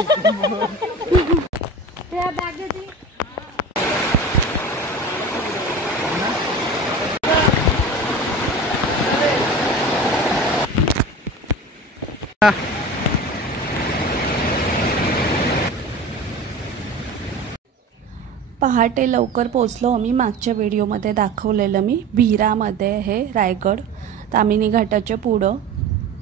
Bag देती पहाटे लवकर पोचलो आम्ही। मागच्या व्हिडिओमध्ये दाखवलेलं मी भिरामध्ये हे रायगड तामिनी घाटाच्या पुढं।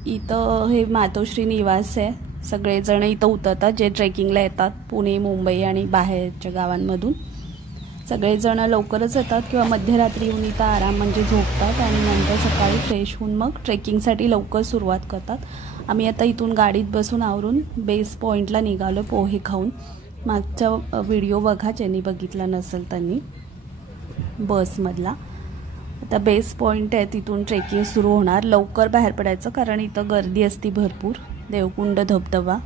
इथं हे मातोश्री निवास आहे। सगळेजण इथं उतरतात जे ट्रेकिंगला येतात पुणे मुंबई आणि बाहेरच्या गावांमधून। सगळेजण लवकरच येतात किंवा मध्यरात्री येऊन इथं आराम म्हणजे झोपतात आणि नंतर सकाळी फ्रेश होऊन मग ट्रेकिंगसाठी लवकर सुरुवात करतात। आम्ही आता इथून गाडीत बसून आवरून बेस पॉईंटला निघालो पोहे खाऊन। मागचा व्हिडिओ बघा ज्यांनी बघितला नसेल त्यांनी बसमधला। आता बेस पॉईंट आहे तिथून ट्रेकिंग सुरू होणार। लवकर बाहेर पडायचं कारण इथं गर्दी असते भरपूर। देवकुंड धबधबा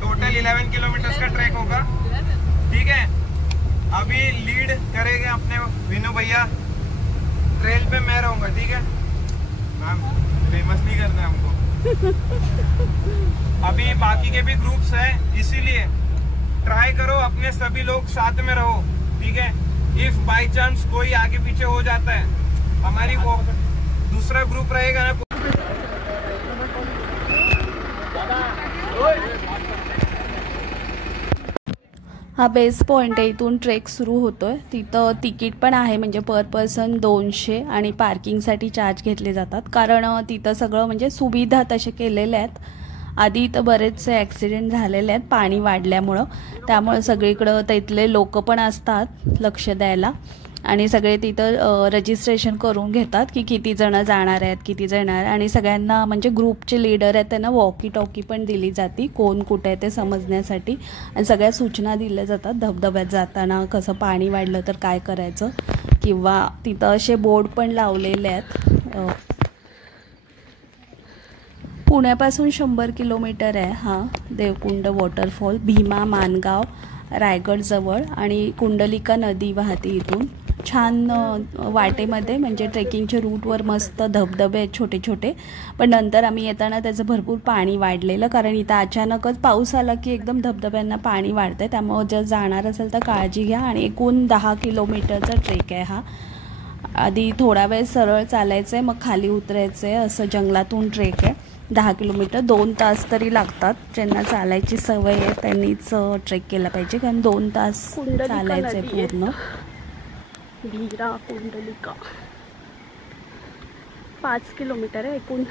टोटल 11 किलोमीटर का ट्रैक होगा। ठीक है, अभी लीड करेंगे अपने विनू भैया। ट्रेल पे मैं रहूंगा। ठीक है मैम, फेमस नहीं करना है हमको। अभी बाकी के भी ग्रुप्स हैं, इसीलिए ट्राई करो अपने सभी लोग साथ में रहो। ठीक है, इफ बाई चांस कोई आगे पीछे हो जाता है, हमारी वो दूसरा ग्रुप रहेगा ना। हा बेस पॉइंट आहे। इथून ट्रेक सुरू होतोय। तिथं तिकीट पण आहे म्हणजे पर पर्सन 200 आणि पार्किंगसाठी चार्ज घेतले जातात कारण तिथं सगळं म्हणजे सुविधा तसे केलेल्या आहेत। आधी इथं बरेचसे ॲक्सिडेंट झालेले आहेत पाणी वाढल्यामुळं, त्यामुळे सगळीकडं तिथले लोक पण असतात लक्ष द्यायला आणि सगळे तिथं रजिस्ट्रेशन करून घेतात की किती जण जाणार आहेत किती जण येणार। आणि सगळ्यांना म्हणजे ग्रुपचे लीडर आहेत त्यांना वॉकी टॉकी पण दिली जाते कोण कुठे आहे ते समजण्यासाठी आणि सगळ्या सूचना दिल्या जातात धबधब्यात जाताना कसं पाणी वाढलं तर काय करायचं किंवा तिथं असे बोर्ड पण लावलेले आहेत। पुण्यापासून 100 किलोमीटर आहे हा देवकुंड वॉटरफॉल। भीमा मानगाव रायगड जवळ आणि कुंडलिका नदी वाहते इथून। छान वाटेमध्ये म्हणजे ट्रेकिंगच्या रूटवर मस्त धबधबे आहेत छोटे छोटे, पण नंतर आम्ही येताना त्याचं भरपूर पाणी वाढलेलं कारण इथं अचानकच पाऊस आला की एकदम धबधब्यांना पाणी वाढतंय। त्यामुळे जर जाणार असेल तर काळजी घ्या। आणि एकूण 10 किलोमीटरचा ट्रेक आहे हा। आधी थोडा वेळ सरळ चालायचं आहे मग खाली उतरायचं आहे, असं जंगलातून ट्रेक आहे। 10 किलोमीटर 2 तास तरी लागतात। ज्यांना चालायची सवय आहे त्यांनीच ट्रेक केला पाहिजे कारण 2 तास चालायचं आहे पूर्ण। भिरा कुंडलिका 5 किलोमीटर आहे एकूण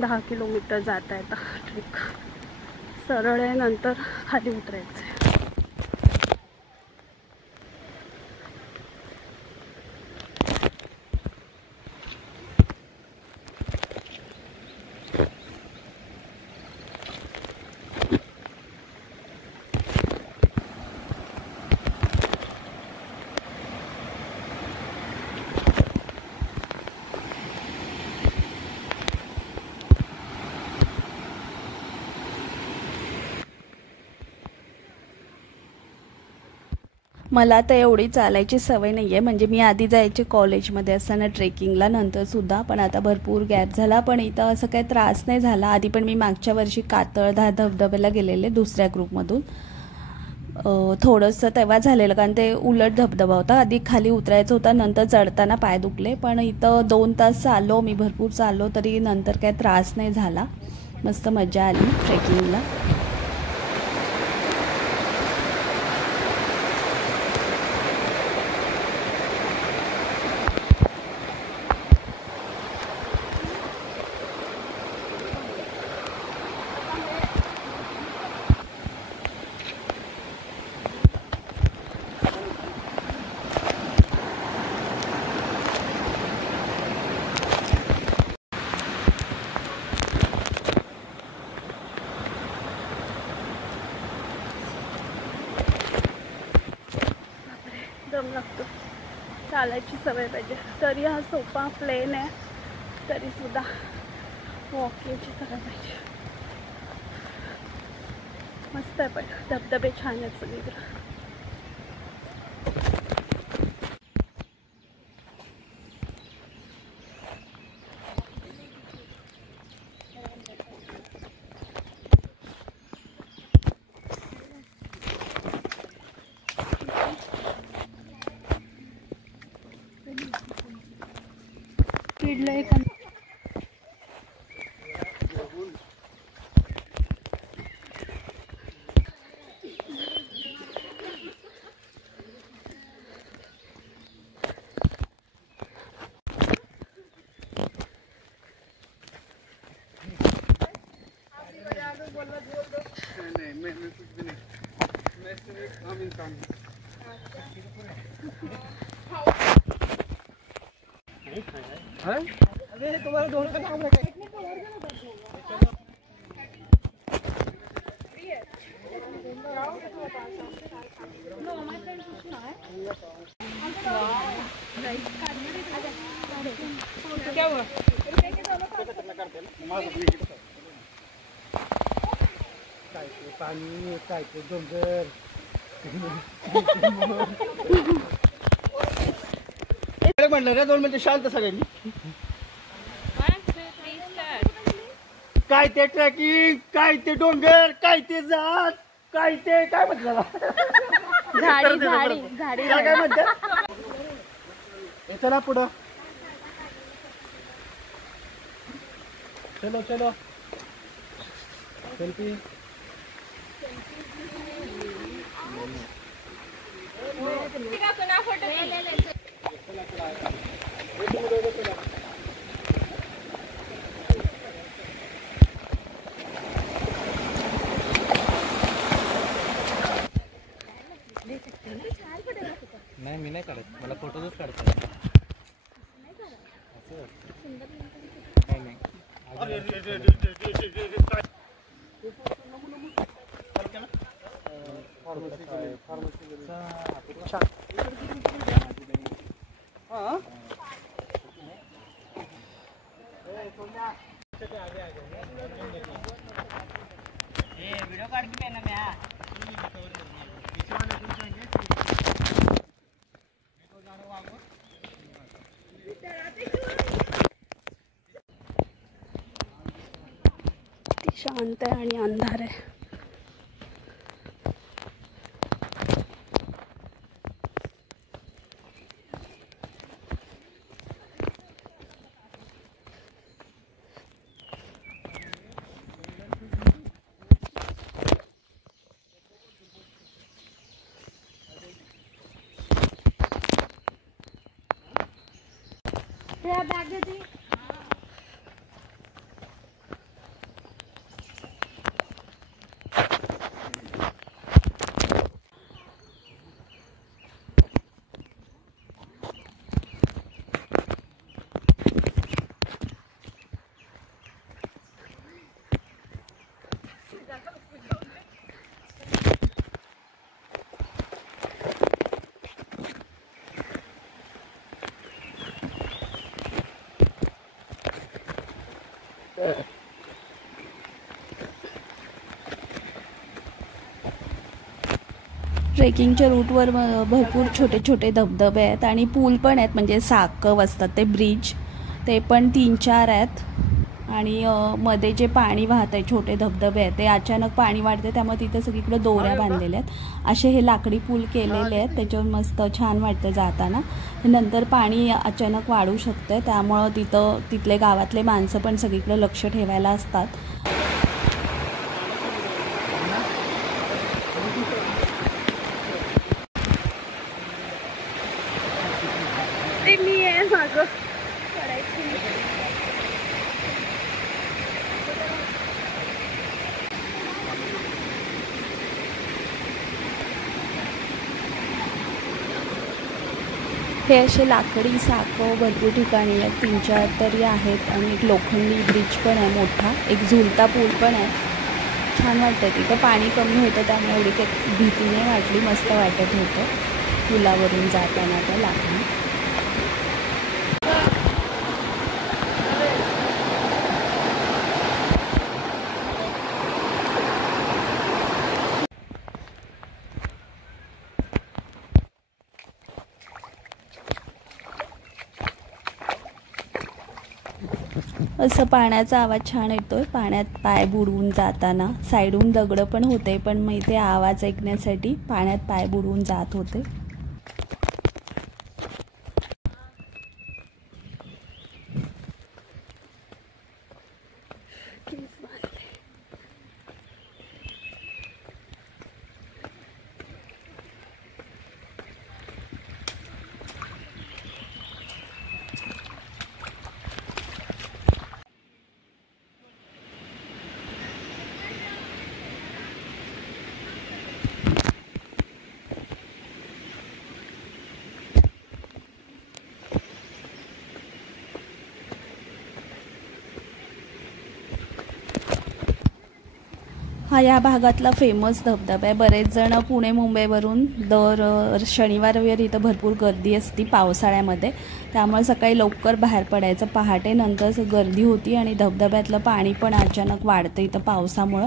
10 किलोमीटर जाता येतं ट्रेक। सरळ आहे नंतर खाली उतरायचं आहे। मला तर एवढी चालायची सवय नाही आहे म्हणजे मी आधी जायचे कॉलेजमध्ये असताना ट्रेकिंगला नंतरसुद्धा, पण आता भरपूर गॅप झाला। पण इथं असं काही त्रास नाही झाला। आधी पण मी मागच्या वर्षी कातळधा धबधब्याला गेलेले दुसऱ्या ग्रुपमधून। थोडंसं तेव्हा झालेलं कारण ते उलट धबधबा होता। आधी खाली उतरायचं होतं नंतर चढताना पाय दुखले, पण इथं 2 तास चाललो मी, भरपूर चाललो तरी नंतर काही त्रास नाही झाला। मस्त मजा आली ट्रेकिंगला। लागतो, चालायची सवय पाहिजे. तरी हा सोपा प्लेन आहे, तरीसुद्धा वॉकिंगची सवय पाहिजे. मस्त आहे, पण धबधबे छान आहेत सगळीकडे. किडलंय का अरे तुम्हारा दोनों का नाम रखा है। क्या हुआ? काय ते पाणी, काय ते डोंगर. म्हणलं रे 2 मिनिटं शांत सगळ्यांनी. काय ते ट्रॅकिंग, काय ते डोंगर, काय ते जात, काय ते काय म्हटलं काय म्हणतात. चला पुढं, चलो चलो सेल्फी. नाही मी नाही काढत, मला फोटोच काढतो. नाही वीडियो काट के ना मैं शांत आहे आणि अंधार आहे. बॅग देते. ट्रेकिंगच्या रूटवर भरपूर छोटे छोटे धबधबे आहेत आणि पूल पण आहेत, म्हणजे साकव असतात ते ब्रिज, ते पण 3-4 आहेत. आणि मध्ये जे पाणी वाहत आहे, छोटे धबधबे आहेत, ते अचानक पाणी वाढते, त्यामुळे तिथे सगळीकडे दोऱ्या बांधलेल्या आहेत. असे हे लाकडी पूल केलेले आहेत, त्याच्यावर मस्त छान वाटतं जाताना. नंतर पाणी अचानक वाढू शकतं, त्यामुळं तिथले गावातले माणसं पण सगळीकडे लक्ष ठेवायला असतात. मी आहे मागं हे असे लाकडी साकव भरपूर ठिकाणी आहेत, 3-4 तरी आहेत. आणि एक लोखंडी ब्रिज पण आहे मोठा, एक झुलता पूल पण आहे. छान वाटतं तिथं, पाणी कमी होतं त्यामुळे एवढी काही भीती नाही वाटली, मस्त वाटत होतं. पुलावरून जाताना त्या लाकडी. असं पाण्याचा आवाज छान येतोय. पाण्यात पाय बुडवून जाताना साईडहून दगडं पण होते, पण मी ते आवाज ऐकण्यासाठी पाण्यात पाय बुडवून जात होते. हा या भागातला फेमस धबधबा आहे. बरेच जण पुणे मुंबईवरून दर शनिवार रविवारी इथं भरपूर गर्दी असते पावसाळ्यामध्ये, त्यामुळे सकाळी लवकर बाहेर पडायचं. पहाटे नंतर गर्दी होती आणि धबधब्यातलं पाणी पण अचानक वाढतं इथं पावसामुळं.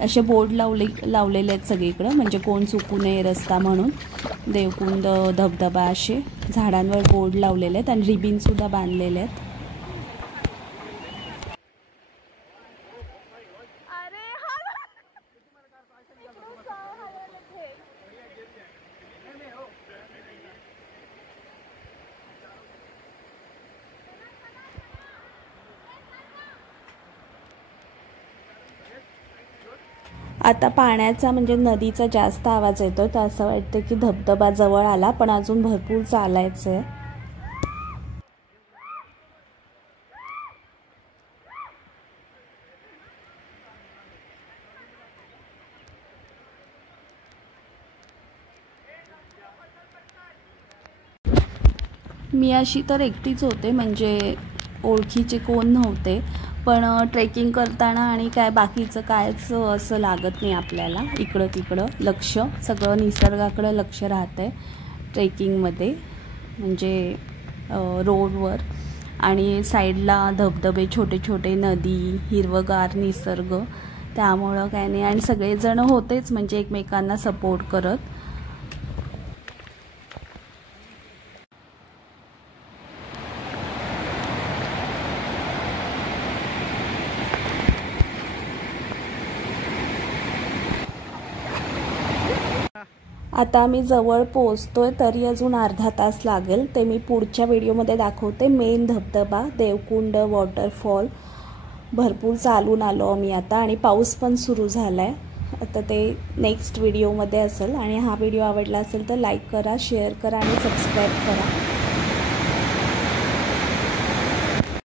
असे बोर्ड लावलेले आहेत सगळीकडं, म्हणजे कोण चुकू नये रस्ता म्हणून. देवकुंड धबधबा असे झाडांवर बोर्ड लावलेले आहेत आणि रिबिनसुद्धा बांधलेले आहेत. आता पाण्याचा म्हणजे नदीचा जास्त आवाज येतो, तर असं वाटतं की धबधबा जवळ आला, पण अजून भरपूर चालायचं आहे. मी अशी तर एकटीच होते, म्हणजे ओळखीचे कोण नव्हते. पण ट्रेकिंग करताना आणि काय बाकीचं कायच असं लागत नाही आपल्याला. इकडं तिकडं लक्ष, सगळं निसर्गाकडं लक्ष राहतं आहे ट्रेकिंगमध्ये, म्हणजे रोडवर. आणि साईडला धबधबे, छोटे छोटे नदी, हिरवगार निसर्ग, त्यामुळं काय नाही. आणि सगळेजण होतेच म्हणजे एकमेकांना सपोर्ट करत. आता मी जवळ पोहोचतोय, तरी अजून अर्धा तास लागेल. ते मी पुढच्या व्हिडिओमध्ये दाखवते. मेन धबधबा देवकुंड वॉटरफॉल भरपूर चालून आलो आम्ही आता, आणि पाऊस पण सुरू झाला आहे. आता ते नेक्स्ट व्हिडिओमध्ये असेल. आणि हा व्हिडिओ आवडला असेल तर लाईक करा, शेअर करा आणि सबस्क्राईब करा.